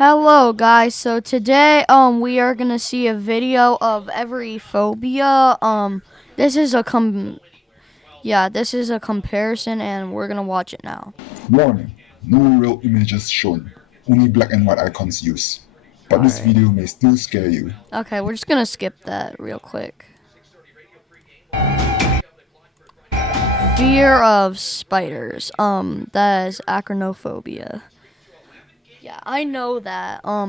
Hello guys, so today we are gonna see a video of every phobia. This is a this is a comparison and we're gonna watch it now. Warning, no real images shown, only black and white icons used. But this Alright. video may still scare you. Okay, we're just gonna skip that real quick. Fear of spiders. That is acronophobia. Yeah, I know that. A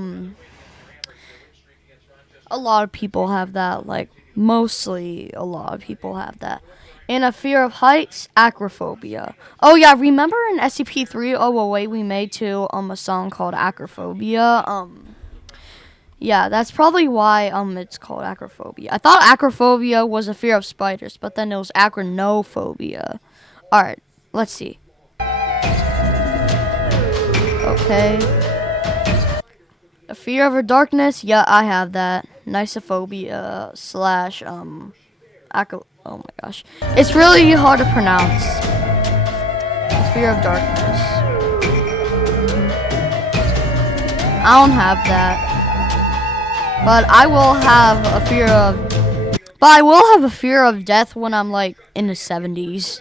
lot of people have that, like mostly a lot of people have that. And a fear of heights, acrophobia. Oh yeah, remember in SCP-3008 we made to a song called Acrophobia? Yeah, that's probably why it's called acrophobia. I thought acrophobia was a fear of spiders, but then it was acronophobia. Alright, let's see. Okay. A fear of darkness, yeah, I have that. Nisophobia slash oh my gosh. It's really hard to pronounce. Fear of darkness. I don't have that. But I will have a fear of death when I'm like in the 70s.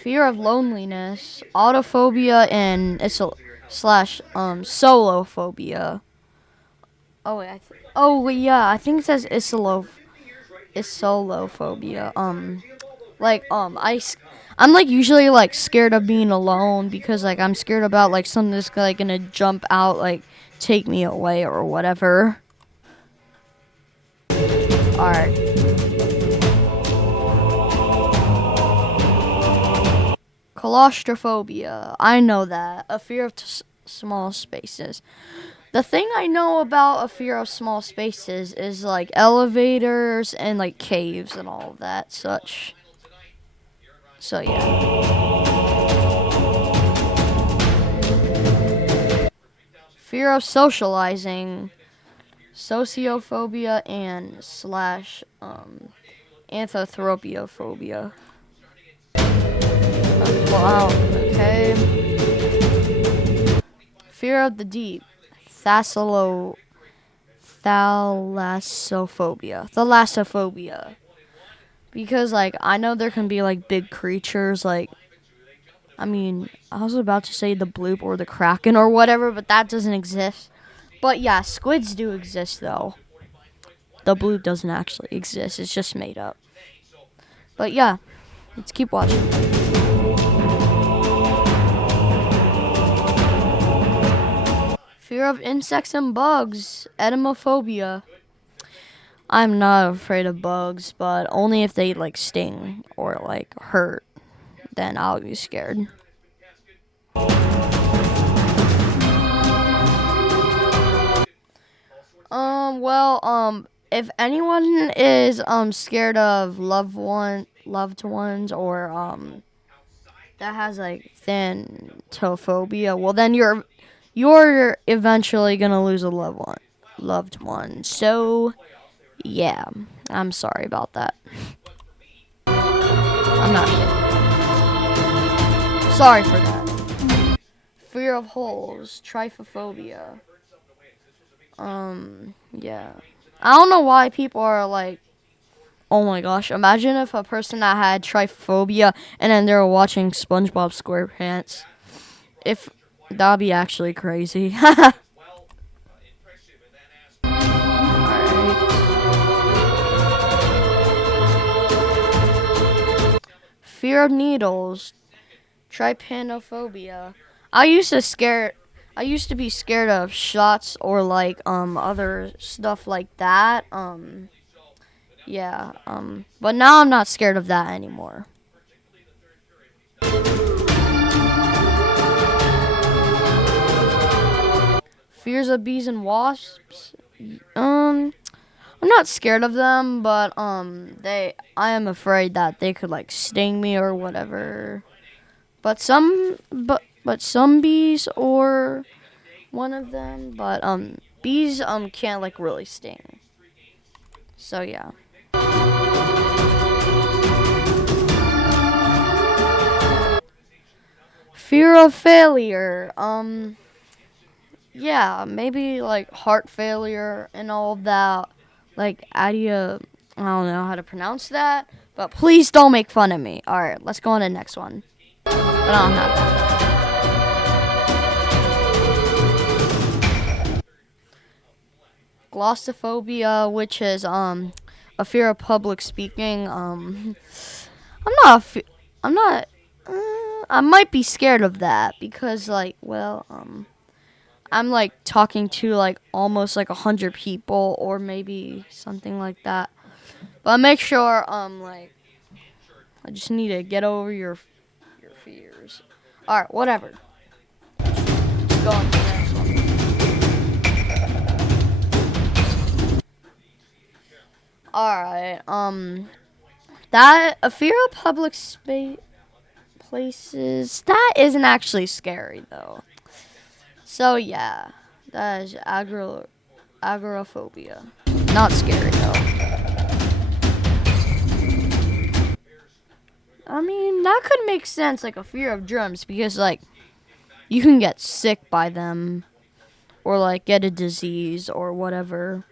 Fear of loneliness, autophobia, and slash solophobia. Oh wait, yeah, I think it says isolophobia. I'm like usually like scared of being alone because like I'm scared about like something that's like gonna jump out, like take me away or whatever. Alright. Claustrophobia. I know that. A fear of small spaces. The thing I know about a fear of small spaces is like elevators and like caves and all of that such. So yeah. Fear of socializing, sociophobia, and slash anthropophobia. Wow. Okay. Fear of the deep, thalassophobia. Because like I know there can be like big creatures like. I mean, I was about to say the bloop or the kraken or whatever, but that doesn't exist. But yeah, squids do exist though. The bloop doesn't actually exist. It's just made up. But yeah, let's keep watching. Fear of insects and bugs, edemophobia. I'm not afraid of bugs, but only if they like sting or like hurt, then I'll be scared. If anyone is scared of loved ones or that has like thanatophobia, well then you're eventually gonna lose a loved one. So yeah, I'm sorry about that. I'm not kidding. Sorry for that. Fear of holes, trypophobia. Yeah. I don't know why people are like, oh my gosh, imagine if a person that had trypophobia and then they were watching SpongeBob SquarePants. If that'd be actually crazy. Alright. Fear of needles, trypanophobia. I used to be scared of shots or like other stuff like that. Yeah, but now I'm not scared of that anymore. Fears of bees and wasps. I'm not scared of them, but I am afraid that they could like sting me or whatever. But some bees or one of them, but bees can't like really sting. So yeah. Fear of failure. Yeah, maybe like heart failure and all of that. Like, I don't know how to pronounce that, but please don't make fun of me. All right, let's go on to the next one. But I don't have that. Glossophobia, which is a fear of public speaking. I'm not. I'm not. I might be scared of that because, like, well, I'm like talking to like almost like 100 people or maybe something like that. But make sure, like, I just need to get over your fears. All right, whatever. Let's go on to the next one. All right. That a fear of public space places that isn't actually scary though. So yeah, that is agoraphobia. Not scary though. I mean, that could make sense, like a fear of germs, because like you can get sick by them, or like get a disease or whatever,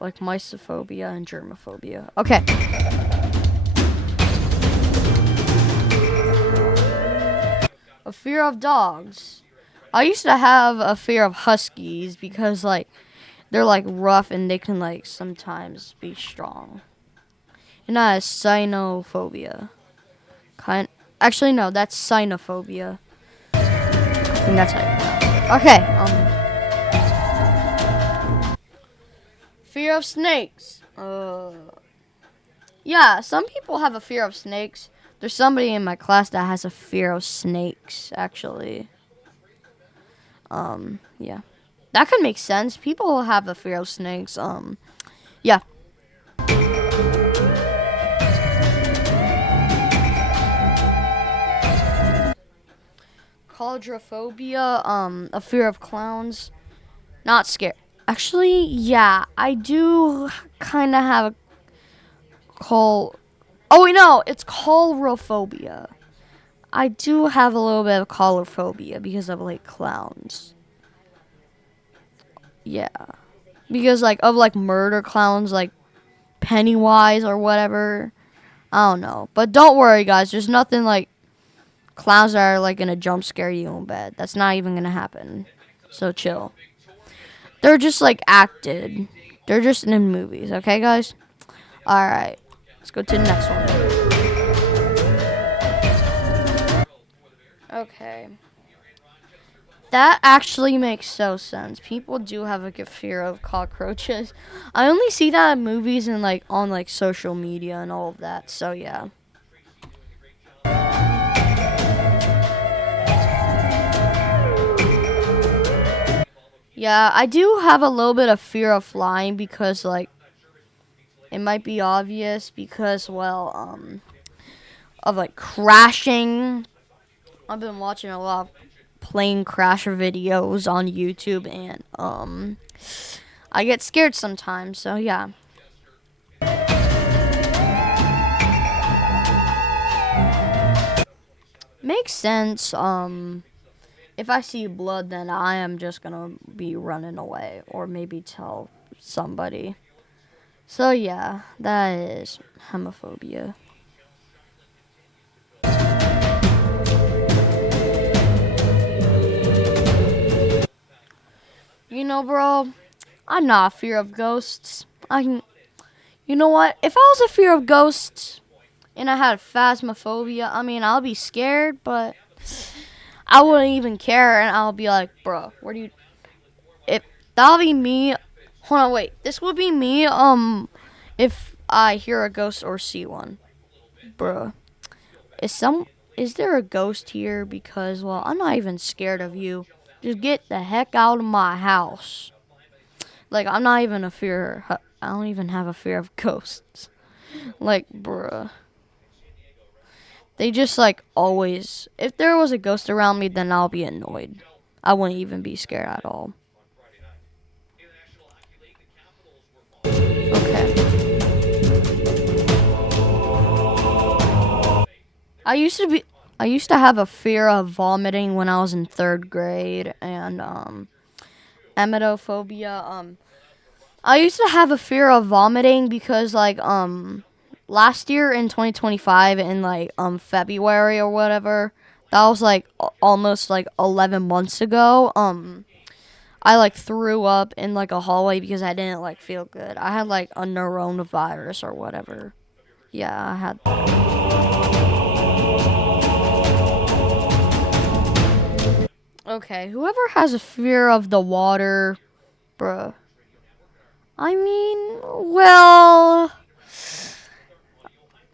like mysophobia and germophobia. Okay. A fear of dogs. I used to have a fear of huskies because like they're like rough and they can like sometimes be strong. And that is cynophobia. Actually no, that's cynophobia. I think that's how you pronounce it. Okay. Fear of snakes. Yeah, some people have a fear of snakes. There's somebody in my class that has a fear of snakes, actually. Yeah. That could make sense. People have a fear of snakes. Yeah. Claustrophobia, a fear of clowns. Not scared. Actually, yeah, I do kind of have a call. Oh, wait, no, it's coulrophobia. I do have a little bit of coulrophobia because of like clowns. Yeah, because like of like murder clowns, like Pennywise or whatever. I don't know, but don't worry, guys. There's nothing like clowns that are like gonna jump scare you in bed. That's not even gonna happen. So chill. They're just like acted. They're just in movies. Okay, guys. All right. Let's go to the next one. Okay. That actually makes so sense. People do have like a fear of cockroaches. I only see that in movies and like on like social media and all of that. So yeah. Yeah, I do have a little bit of fear of flying because like it might be obvious because well of like crashing. I've been watching a lot of plane crasher videos on YouTube and I get scared sometimes. So yeah. Makes sense. If I see blood, then I am just gonna be running away or maybe tell somebody. So yeah, that is homophobia. You know, bro, I'm not a fear of ghosts. You know what? If I was a fear of ghosts and I had phasmophobia, I mean, I'll be scared, but I wouldn't even care, and I'll be like, bro, where do you? If that'll be me. Hold on, wait. This would be me. If I hear a ghost or see one, bro. Is there a ghost here? Because well, I'm not even scared of you. Just get the heck out of my house. Like I'm not even a fear. I don't even have a fear of ghosts. Like, bruh. They just like always. If there was a ghost around me, then I'll be annoyed. I wouldn't even be scared at all. Okay. I used to be. I used to have a fear of vomiting when I was in 3rd grade, and emetophobia. I used to have a fear of vomiting because like last year in 2025 in like February or whatever, that was like almost like 11 months ago. I like threw up in like a hallway because I didn't like feel good. I had like a coronavirus or whatever. Yeah, I had Okay, whoever has a fear of the water, bruh. I mean, well,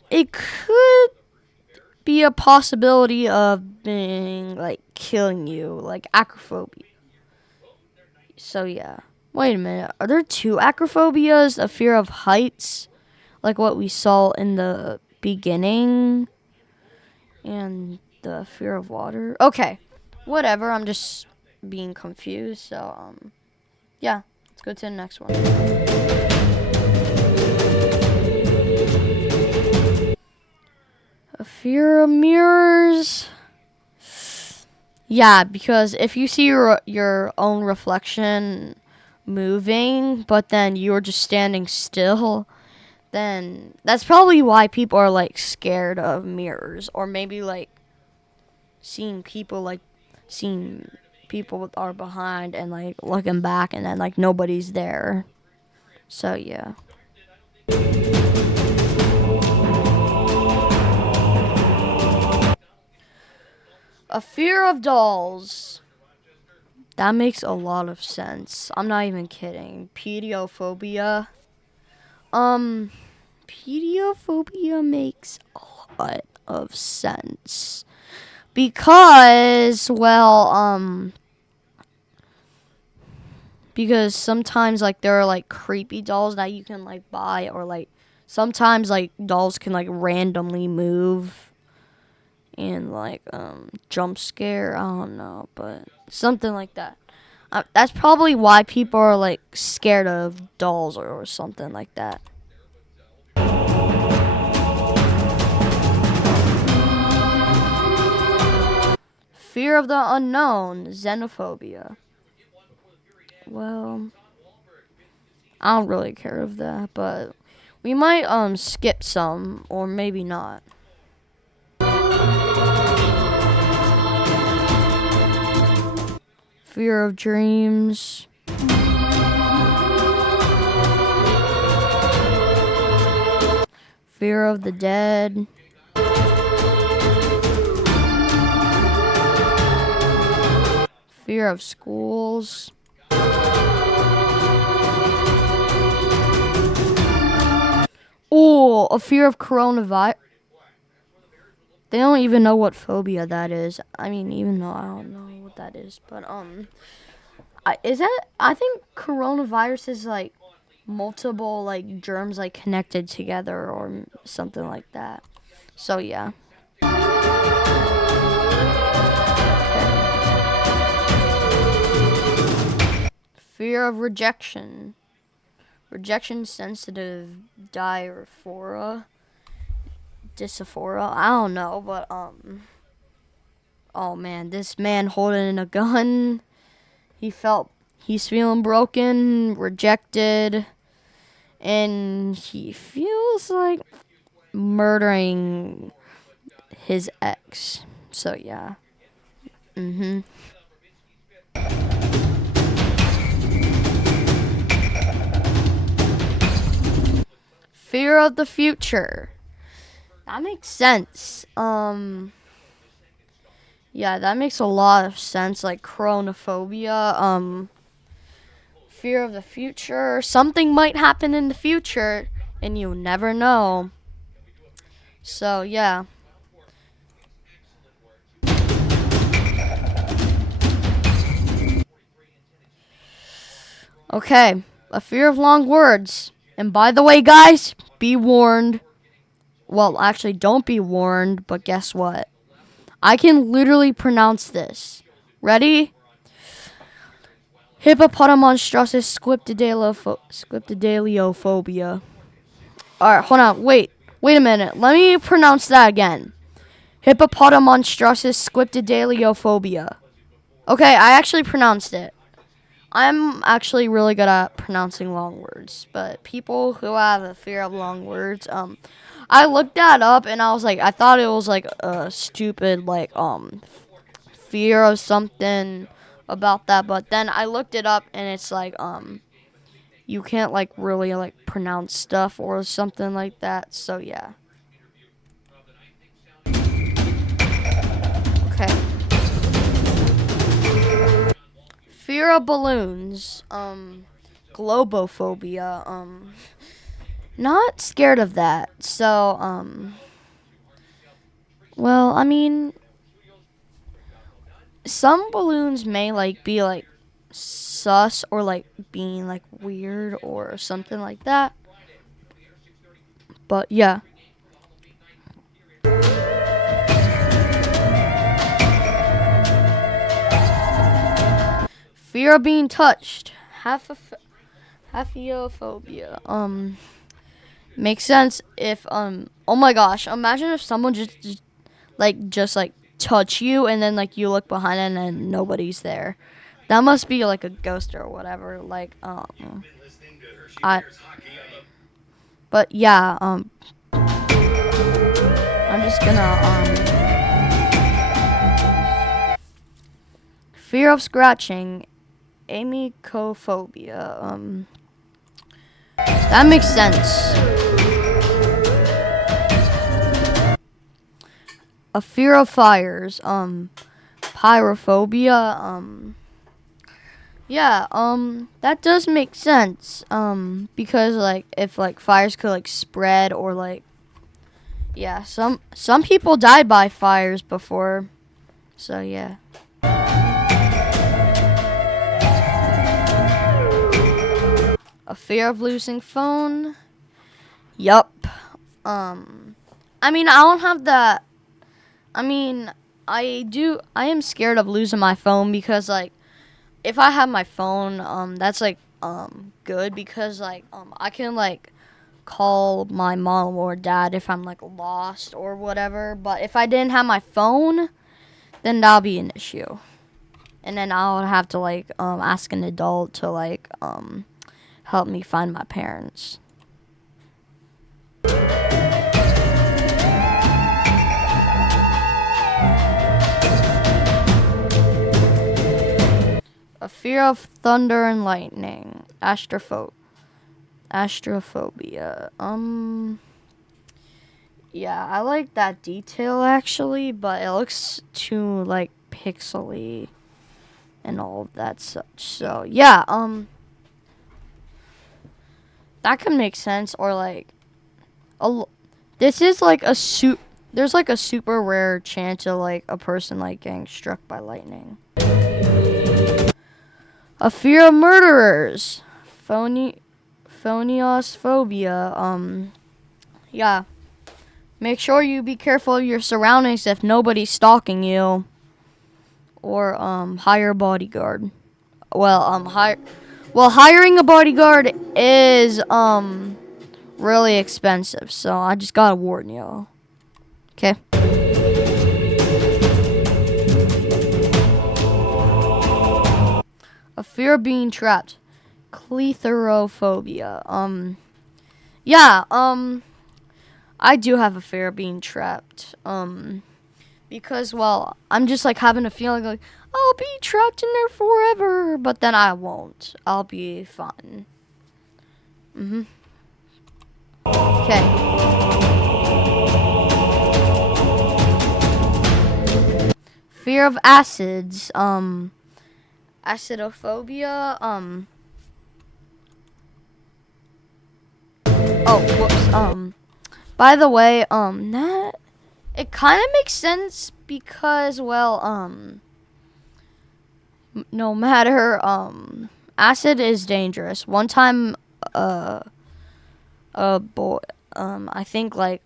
it could be a possibility of being like killing you, like acrophobia. So yeah. Wait a minute. Are there two acrophobias? A fear of heights, like what we saw in the beginning, and the fear of water. Okay. Whatever. I'm just being confused. So yeah. Let's go to the next one. A fear of mirrors. Yeah, because if you see your own reflection moving, but then you're just standing still, then that's probably why people are like scared of mirrors, or maybe like seeing people like seeing people are behind and like looking back and then like nobody's there. So yeah. A fear of dolls. That makes a lot of sense. I'm not even kidding. Pediophobia. Um, pediophobia makes a lot of sense because, well, because sometimes like there are like creepy dolls that you can like buy, or like sometimes like dolls can like randomly move and like jump scare. I don't know, but something like that. That's probably why people are like scared of dolls, or something like that. Fear of the unknown, xenophobia. Well, I don't really care of that, but we might skip some, or maybe not. Fear of dreams. Fear of the dead. Fear of schools. Oh, a fear of coronavirus. They don't even know what phobia that is. I mean, even though I don't know what that is, but is that? I think coronavirus is like multiple like germs like connected together or something like that. So yeah. Fear of rejection. Rejection sensitive diaphora. Dysophora. I don't know, but oh man, this man holding a gun. He's feeling broken, rejected, and he feels like murdering his ex. So yeah. Fear of the future. That makes sense. Yeah, that makes a lot of sense. Like chronophobia. Fear of the future. Something might happen in the future, and you'll never know. So yeah. Okay, a fear of long words. And by the way, guys, be warned. Well, actually, don't be warned, but guess what? I can literally pronounce this. Ready? Hippopotamonstrosis squiptidaliophobia. Alright, hold on. Wait a minute. Let me pronounce that again. Hippopotamonstrossus squiptidaliophobia. Okay, I actually pronounced it. I'm actually really good at pronouncing long words, but people who have a fear of long words, I looked that up and I was like, I thought it was like a stupid like fear of something about that, but then I looked it up and it's like you can't like really like pronounce stuff or something like that. So yeah. Okay. Fear of balloons. Globophobia. Not scared of that. So, well, I mean, some balloons may like be like sus or like being like weird or something like that. But yeah. Fear of being touched. Hapiophobia. Makes sense if oh my gosh, imagine if someone just like touch you and then like you look behind and then nobody's there. That must be like a ghost or whatever. Like I but yeah, I'm just gonna fear of scratching, amycophobia. That makes sense. A fear of fires, pyrophobia, yeah, that does make sense, because like if like fires could like spread or like yeah, some people died by fires before, so yeah. A fear of losing phone. Yup. I mean, I don't have that. I mean, I am scared of losing my phone because like if I have my phone, that's like good because like I can like call my mom or dad if I'm like lost or whatever. But if I didn't have my phone, then that'll be an issue. And then I'll have to like ask an adult to like help me find my parents. A fear of thunder and lightning. Astrophobia. Yeah, I like that detail actually, but it looks too like pixely and all of that such. So yeah, that could make sense. Or like, this is like there's like a super rare chance of like a person like getting struck by lightning. A fear of murderers. Phoniosphobia. Yeah. Make sure you be careful of your surroundings if nobody's stalking you. Or hire a bodyguard. Well, hiring a bodyguard is really expensive, so I just gotta warn you. Okay. A fear of being trapped. Cletherophobia. Yeah, I do have a fear of being trapped. Because, well, I'm just like having a feeling like I'll be trapped in there forever, but then I won't. I'll be fine. Okay. Fear of acids. Acidophobia. Oh, whoops. By the way, that it kind of makes sense because, well, no matter, acid is dangerous. One time, a boy, I think like,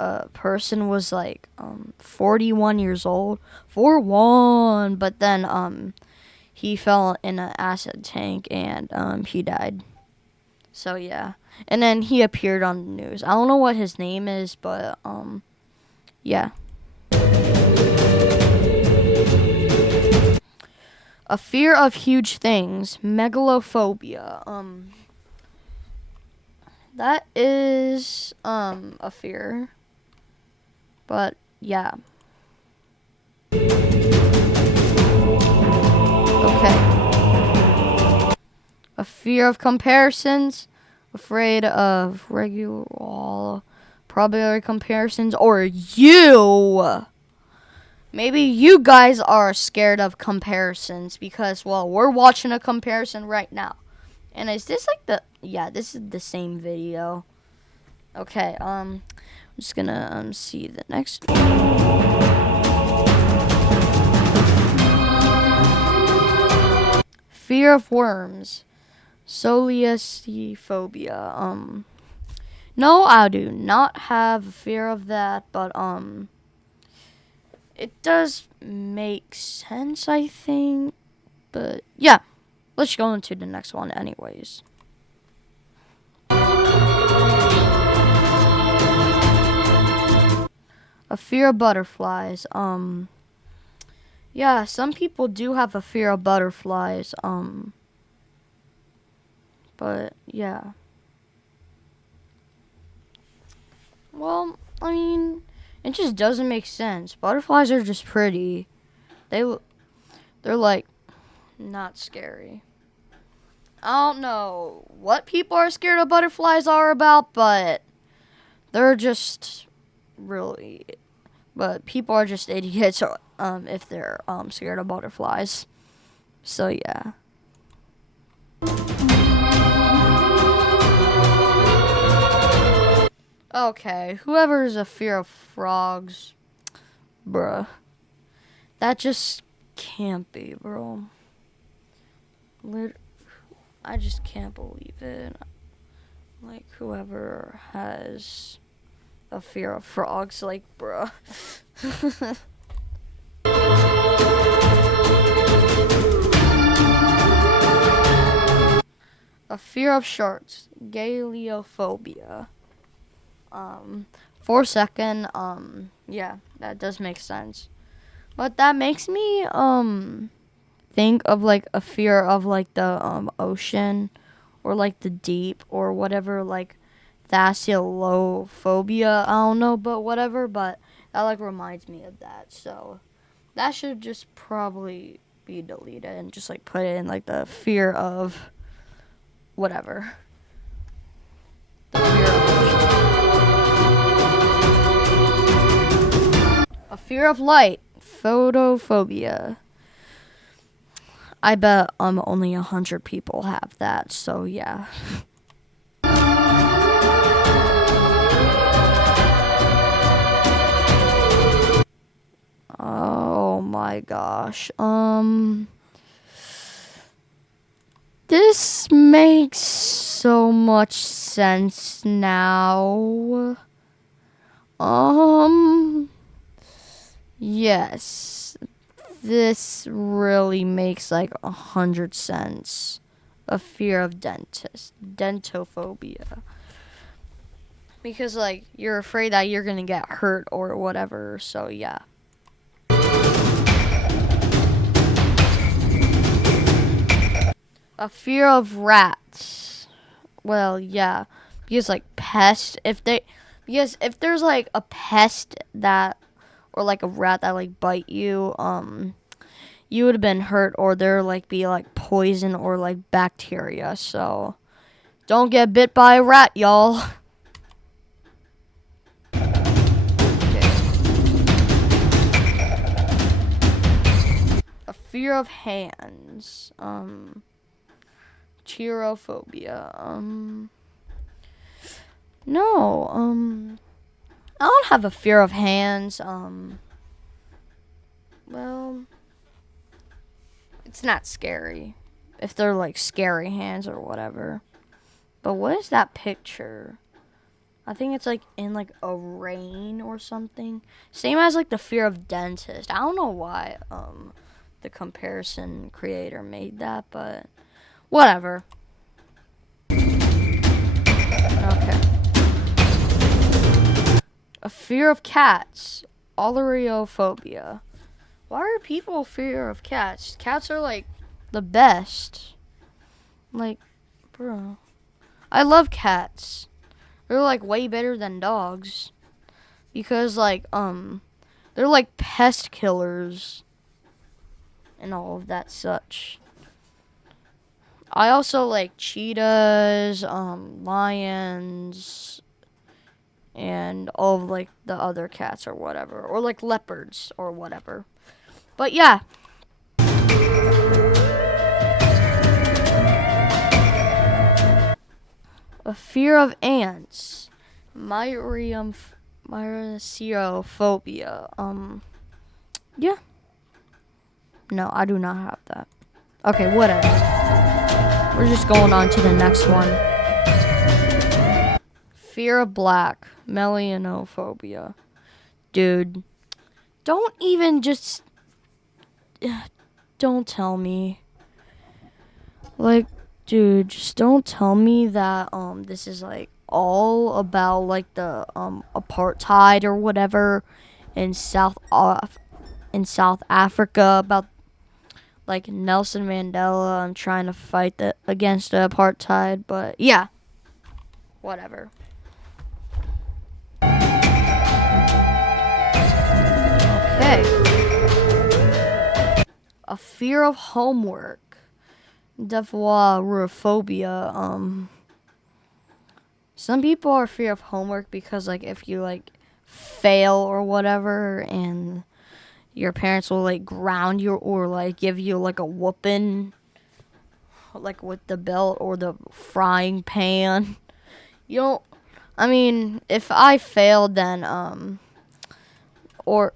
a person was like, 41 years old, 41, but then, he fell in an acid tank and, he died. So yeah, and then he appeared on the news. I don't know what his name is, but Yeah. A fear of huge things. Megalophobia. That is a fear. But yeah. Okay. A fear of comparisons. Afraid of regular probability comparisons. Or you. Maybe you guys are scared of comparisons because, well, we're watching a comparison right now. And is this like yeah, this is the same video. Okay, I'm just gonna see the next one. Fear of worms. Phobia. No, I do not have a fear of that, but it does make sense, I think. But yeah, let's go into the next one anyways. A fear of butterflies. Yeah, some people do have a fear of butterflies. But yeah. Well, I mean, it just doesn't make sense. Butterflies are just pretty. They're like not scary. I don't know what people are scared of butterflies are about, but they're just really. But people are just idiots if they're scared of butterflies. So yeah. Okay, whoever's a fear of frogs, bruh, that just can't be, bro. I just can't believe it. Like, whoever has a fear of frogs, like, bruh. A fear of sharks, Galeophobia. For a second, yeah, that does make sense. But that makes me, think of, like, a fear of, like, the, ocean, or, like, the deep, or whatever, like, thalassophobia, I don't know, but whatever, but that, like, reminds me of that, so that should just probably be deleted, and just, like, put it in, like, the fear of whatever. The fear of a fear of light, photophobia. I bet only 100 people have that, so yeah. Oh my gosh. This makes so much sense now. Yes. This really makes like 100 cents. A fear of dentophobia. Because like you're afraid that you're gonna get hurt or whatever, so yeah. A fear of rats. Well, yeah. Because like pests, because if there's like a pest that, or like a rat that like bite you, you would have been hurt, or there like be like poison or like bacteria. So don't get bit by a rat, y'all. A fear of hands. Cheerophobia. No. I don't have a fear of hands. Well, it's not scary if they're like scary hands or whatever. But what is that picture? I think it's like in like a rain or something. Same as like the fear of dentist. I don't know why the comparison creator made that, but whatever. Okay. A fear of cats. Phobia. Why are people fear of cats? Cats are like the best. Like, bro. I love cats. They're like way better than dogs. Because like, they're like pest killers and all of that such. I also like cheetahs, lions, and all of like the other cats or whatever. Or like leopards or whatever. But yeah. A fear of ants. Myriacerophobia. Yeah. No, I do not have that. Okay, whatever. We're just going on to the next one. Fear of black. Melanophobia. Dude, don't even just... Don't tell me. Like, dude, just don't tell me that, this is, like, all about, like, the, apartheid or whatever in South Africa, about like Nelson Mandela. I'm trying to fight against the apartheid, but yeah, whatever. Okay. A fear of homework. Devoirophobia. Some people are fear of homework because like if you like fail or whatever and your parents will like ground you or like give you like a whooping like with the belt or the frying pan. You don't I mean, if I failed then or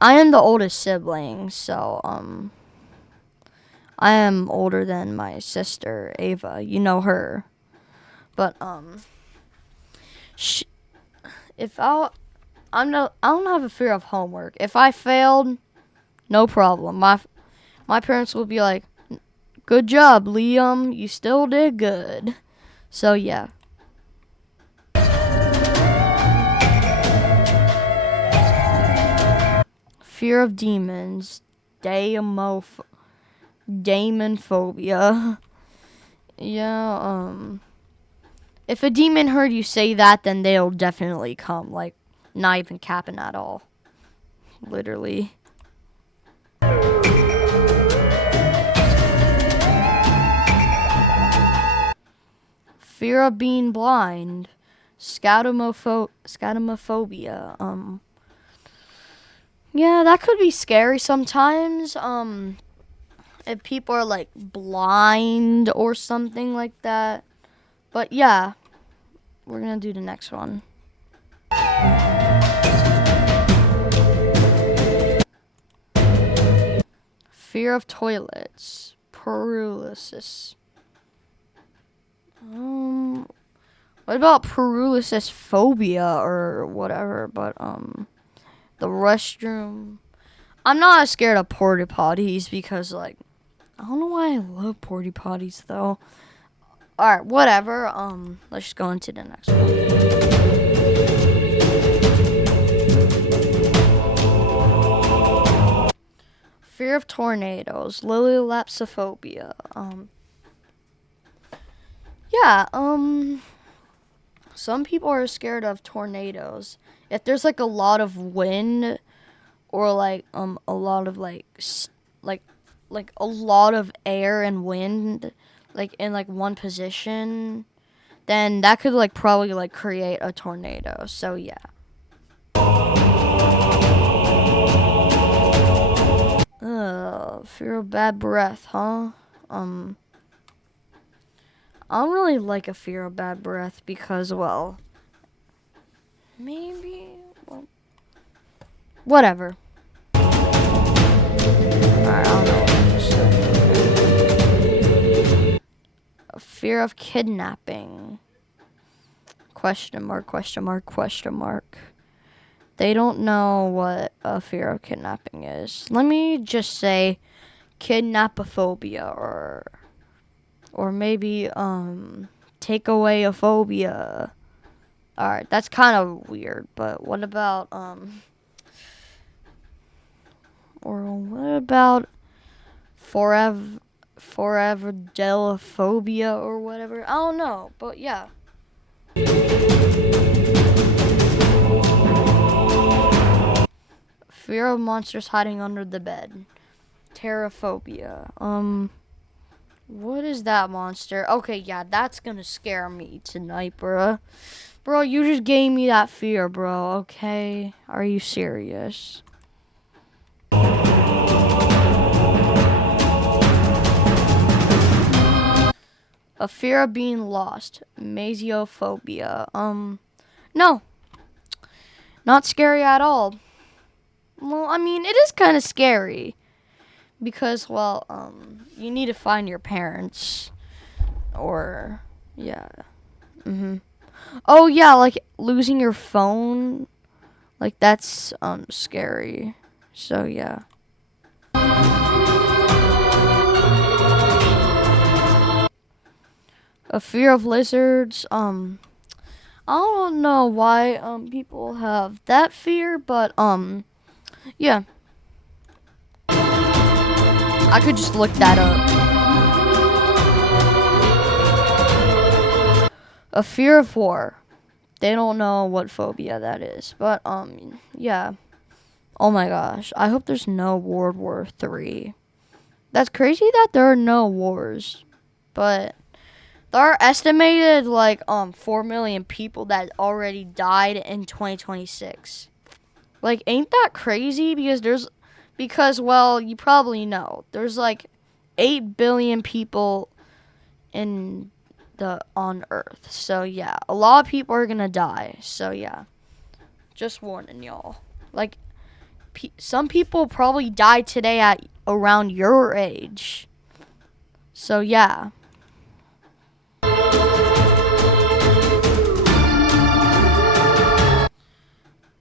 I am the oldest sibling, so I am older than my sister Ava. You know her. But if I don't have a fear of homework. If I failed, no problem. My parents will be like, "Good job, Liam. You still did good." So yeah. Fear of demons. Daemonphobia. Yeah, if a demon heard you say that, then they'll definitely come. Like, not even capping at all. Literally. Fear of being blind. Scatomophobia. Yeah, that could be scary sometimes. If people are like blind or something like that. But yeah, we're gonna do the next one. Fear of toilets. Paralysis. What about paralysis phobia or whatever? But the restroom. I'm not as scared of porta potties because like I don't know why I love porta potties though. All right, whatever. Let's just go into the next one. Fear of tornadoes. Liliolapsophobia. Yeah. Some people are scared of tornadoes. If there's like a lot of wind or like a lot of like a lot of air and wind like in like one position, then that could like probably like create a tornado. So yeah. Fear of bad breath, huh? I don't really like a fear of bad breath because, well, maybe, well, whatever. Alright, I don't know what I'm saying. A fear of kidnapping. Question mark, question mark, question mark. They don't know what a fear of kidnapping is. Let me just say kidnapophobia or maybe take away a phobia. Alright, that's kind of weird, but what about Or what about forever phobia or whatever? I don't know, but yeah. Fear of monsters hiding under the bed. Terraphobia. What is that monster? Okay, yeah, that's gonna scare me tonight, bruh. Bro, you just gave me that fear, bro, okay? Are you serious? A fear of being lost. Masiophobia. No. Not scary at all. Well, I mean, it is kind of scary. Because, well, you need to find your parents. Or, yeah. Oh, yeah, like, losing your phone. Like, that's, scary. So, yeah. A fear of lizards. I don't know why, people have that fear, but, yeah. I could just look that up. A fear of war. They don't know what phobia that is, but yeah. Oh my gosh, I hope there's no World War III. That's crazy that there are no wars, but there are estimated like 4 million people that already died in 2026. Like, ain't that crazy? Because well, you probably know there's like 8 billion people in on Earth. So yeah, a lot of people are gonna die. So yeah, just warning y'all. Like, some people probably died today at around your age. So yeah.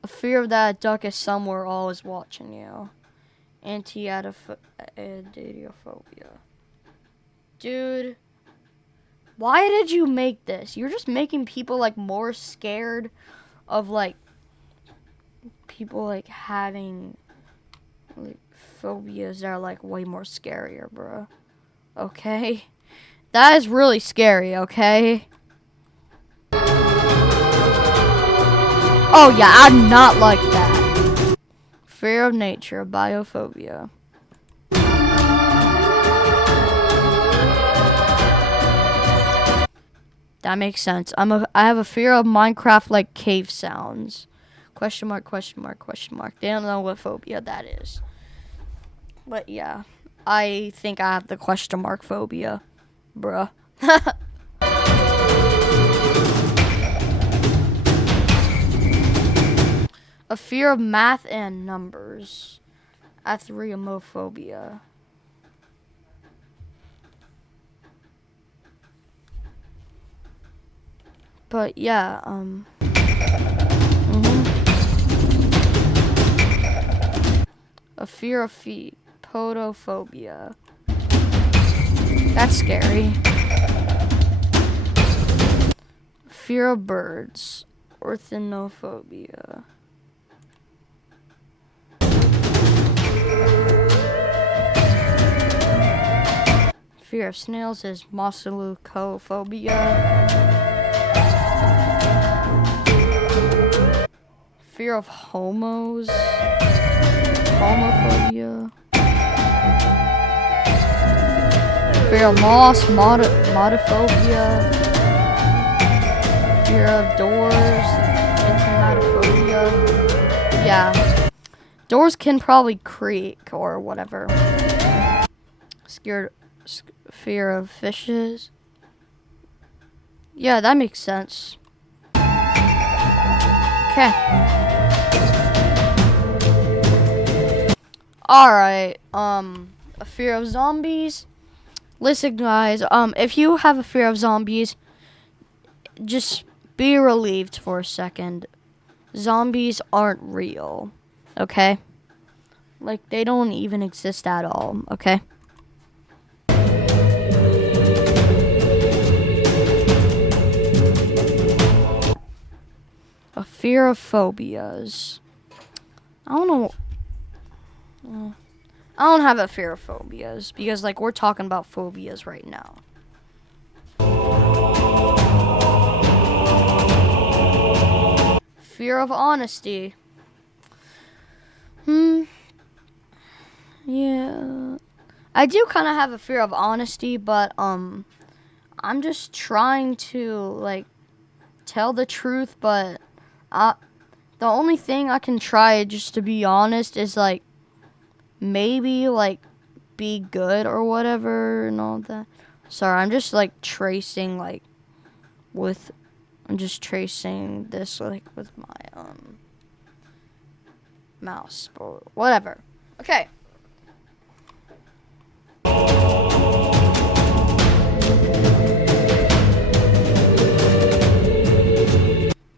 A fear of that duck is somewhere always watching you. Anti-adidiophobia. Dude, why did you make this? You're just making people like more scared of like people like having like phobias that are like way more scarier, bro. Okay? That is really scary, okay? Oh yeah, I'm not like that. Fear of nature, biophobia. That makes sense. I have a fear of Minecraft like cave sounds. Question mark, question mark, question mark. They don't know what phobia that is. But yeah, I think I have the question mark phobia, bruh. A fear of math and numbers. Atheriamophobia. But yeah, a fear of feet. Podophobia. That's scary. Fear of birds. Orthinophobia. Fear of snails is Mosolucophobia. Fear of homos. Homophobia. Fear of moss. Modophobia. Fear of doors. Entomatophobia. Yeah. Doors can probably creak or whatever. Fear of fishes. Yeah, that makes sense. Okay. Alright, a fear of zombies. Listen, guys, if you have a fear of zombies, just be relieved for a second. Zombies aren't real, okay? Like, they don't even exist at all, okay? A fear of phobias. I don't know. I don't have a fear of phobias because, like, we're talking about phobias right now. Fear of honesty. Yeah. I do kind of have a fear of honesty, but I'm just trying to like tell the truth, but the only thing I can try just to be honest is like maybe like be good or whatever and all that. Sorry, I'm just like tracing like with I'm just tracing this like with my mouse or whatever. Okay.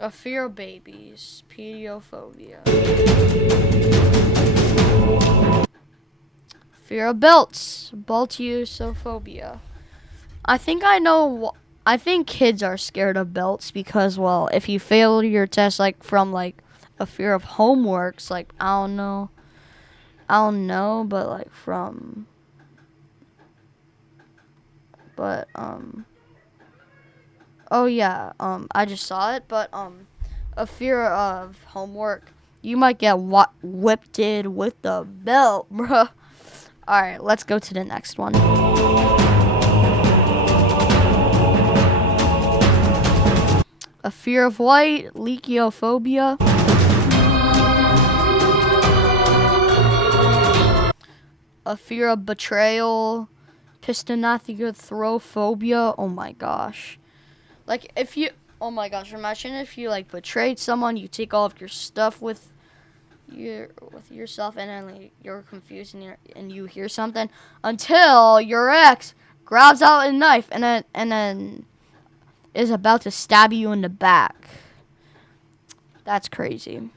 A fear of babies, pediophobia. Fear of belts, baltiosophobia. I think I know. I think kids are scared of belts because, well, if you fail your test, like from like a fear of homeworks, like I don't know, but like from, but oh yeah, I just saw it, but a fear of homework, you might get whipped with the belt, bruh. All right, let's go to the next one. A fear of white, leukiophobia. A fear of betrayal, pistonathophobia. Oh my gosh. Like if you, oh my gosh, imagine if you like betrayed someone, you take all of your stuff with yourself, and then like, you're confused and you hear something until your ex grabs out a knife and then is about to stab you in the back. That's crazy.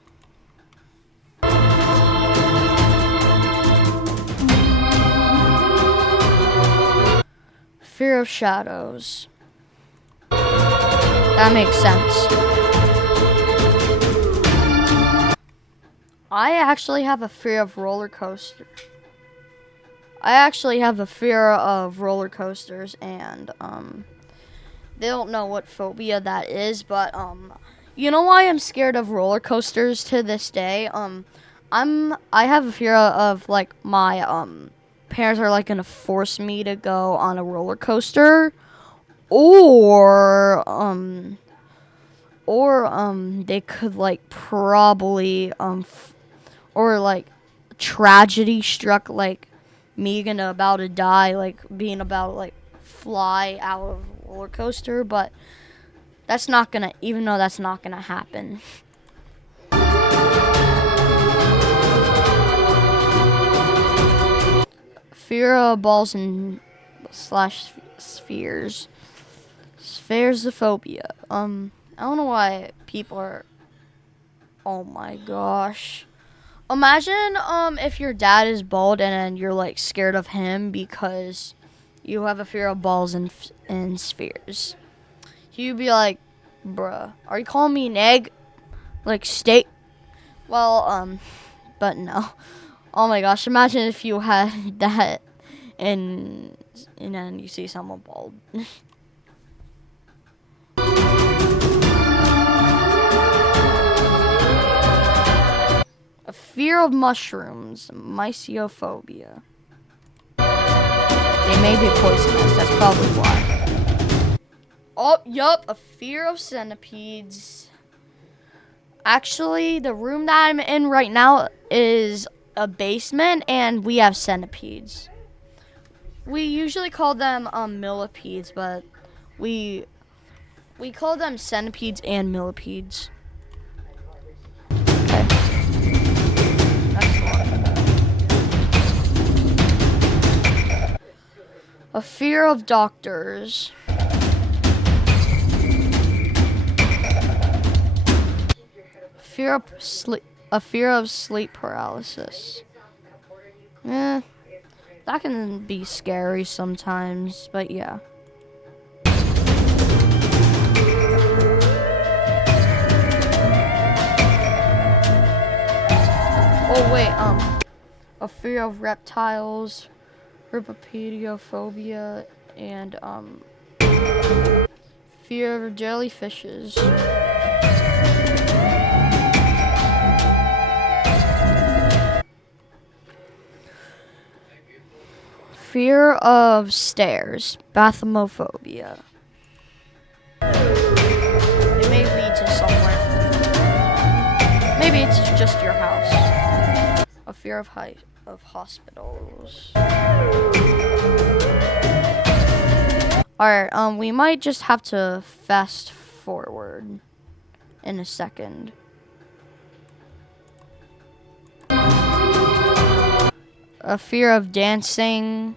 Fear of shadows. That makes sense. I actually have a fear of roller coasters. And they don't know what phobia that is, but you know why I'm scared of roller coasters to this day? I have a fear of like my parents are like gonna force me to go on a roller coaster, or they could like probably or like tragedy struck, like me gonna about to die, like being about to like fly out of a roller coaster, but that's not gonna, even though that's not gonna happen. Fear of balls and slash spheres. Spherophobia. I don't know why people are. Oh my gosh. Imagine if your dad is bald and then you're like scared of him because you have a fear of balls and spheres. He'd be like, bruh, are you calling me an egg? Like steak? Well, but no. Oh my gosh, imagine if you had that and then you see someone bald. A fear of mushrooms, myciophobia. They may be poisonous, that's probably why. Oh, yup, a fear of centipedes. Actually, the room that I'm in right now is a basement, and we have centipedes. We usually call them millipedes, but we call them centipedes and millipedes. Okay. Next one. A fear of doctors. A fear of sleep paralysis. That can be scary sometimes, but yeah. Oh wait, a fear of reptiles, phobia, and fear of jellyfishes. Fear of stairs, bathymophobia. It may lead to somewhere. Maybe it's just your house. A fear of hospitals. Alright, we might just have to fast forward in a second. A fear of dancing.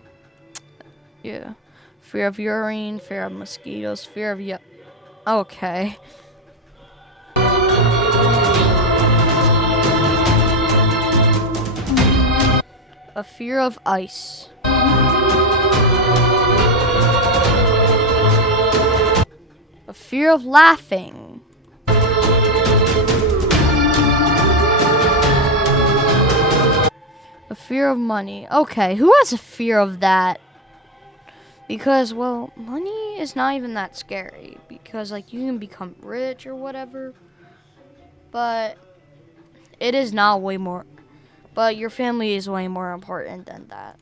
Yeah. Fear of urine, fear of mosquitoes, fear of okay. A fear of ice. A fear of laughing. A fear of money. Okay, who has a fear of that? Because, well, money is not even that scary. Because, like, you can become rich or whatever. But it is not way more. But your family is way more important than that.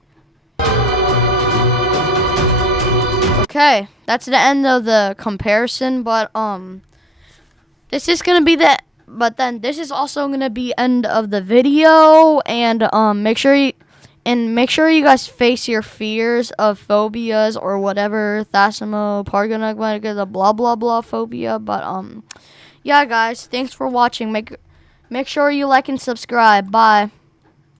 Okay, that's the end of the comparison. But, this is going to be the... But then this is also going to be end of the video. And, make sure you guys face your fears of phobias or whatever, thasmo, blah blah blah phobia. But yeah, guys, thanks for watching. Make sure you like and subscribe. Bye.